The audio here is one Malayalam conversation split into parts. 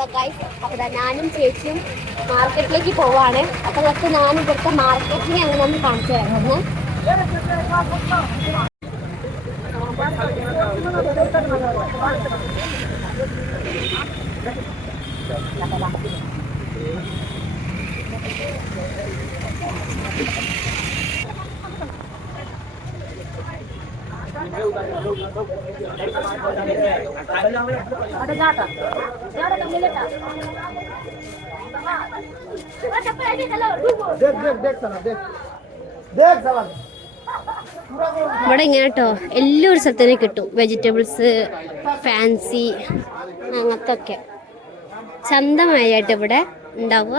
ഹലോ ഗൈസ് അപ്പോൾ ഞാനും ചേച്ചിയും മാർക്കറ്റിലേക്ക് പോവാണ് അപ്പോൾ കുറച്ച് ഞാൻ ഇവിടുത്തെ മാർക്കറ്റിനെ അങ്ങനെ ഒന്ന് കാണിച്ചു തരുന്നത് Thank you. ഇവിടെ ഇങ്ങനെ കേട്ടോ എല്ലാ ഒരു സ്ഥലത്തേനും കിട്ടും. വെജിറ്റബിൾസ് ഫാൻസി അങ്ങനത്തെ ഒക്കെ ചന്തമായിട്ട് ഇവിടെ ഉണ്ടാവുക.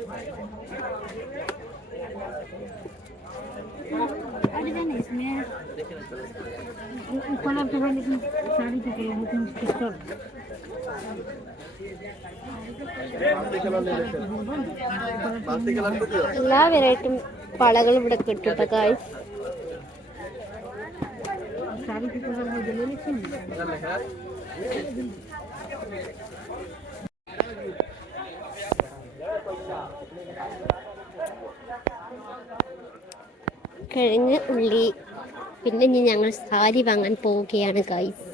इधर आ रहे लड़का बास्ती कलर को दियो എല്ലാ വെറൈറ്റും വളകളും ഇവിടെ കിട്ടും കേട്ടോ ഗായ്സ് इधर लिखा है കിഴങ്ങ് ഉള്ളി പിന്നെ ഇനി ഞങ്ങൾ സാരി വാങ്ങാൻ പോവുകയാണ് ഗായ്സ്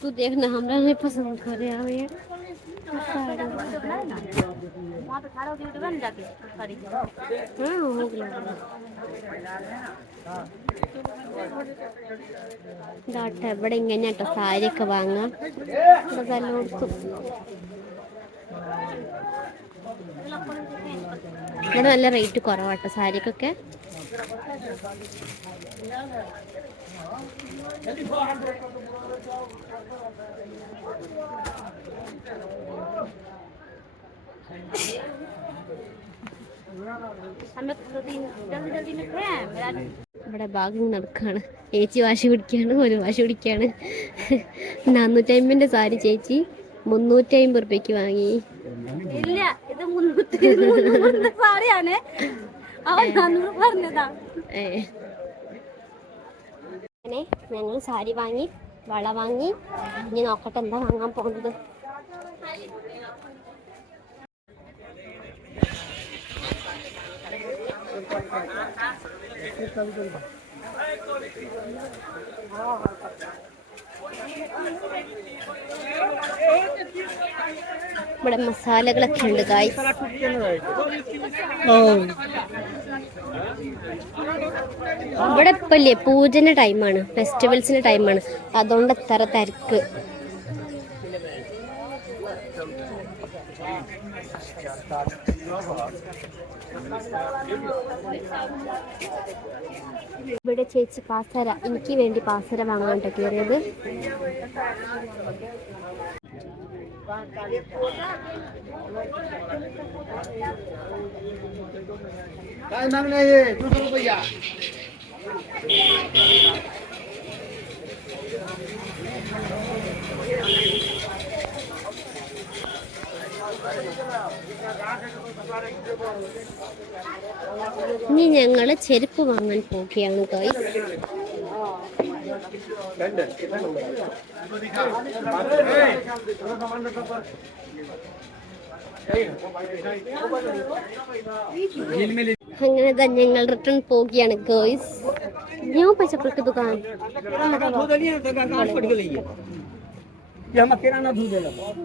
तू देखना हमरा नहीं पसंद करे आवे ये हाँ, हो गया। ഇതാട്ടെ ഇവിടെ ഇങ്ങനെ കേട്ടോ സാരിയൊക്കെ വാങ്ങാം ഇവിടെ എല്ലായിടത്തും ഇവിടെ നല്ല റേറ്റ് കുറവാട്ടോ സാരിക്കൊക്കെ ഇവിടെ ബാഗിങ് നടക്കാണ്. ചേച്ചി വാശി പിടിക്കാണ് ഒരു വാശി പിടിക്കാണ്. നാനൂറ്റമ്പതിന്റെ സാരി ചേച്ചി മുന്നൂറ്റമ്പത് റുപ്യക്ക് വാങ്ങി. ഇല്ല ഇത് മുന്നൂറ്റി മുന്നൂറ് സാരിയാണ്. അങ്ങനെ ഞങ്ങൾ സാരി വാങ്ങി വള വാങ്ങി. ഇനി നോക്കട്ടെ എന്താ വാങ്ങാൻ പോകുന്നത്. ഇവിടെ മസാലകളൊക്കെ ഉണ്ട് ഗായ്സ് ഇവിടെ ഇപ്പൊ ഇല്ലേ പൂജന്റെ ടൈമാണ് ഫെസ്റ്റിവൽസിന്റെ ടൈമാണ്. അതുകൊണ്ട് എത്ര തിരക്ക്. ഇവിടെ ചേച്ചി പാസര എനിക്ക് വേണ്ടി പാസര വാങ്ങാൻ കയറിയത് काय मांगना है दो सौ रुपया ഇനി ഞങ്ങള് ചെരുപ്പ് വാങ്ങാൻ പോവുകയാണ് ഗൈസ് അങ്ങനെ തന്നെ ഞങ്ങൾ റിട്ടേൺ പോവുകയാണ് ഗേൾസ് ഞാൻ പൈസ കൊടുക്ക ദുകാൻ दूध नहीं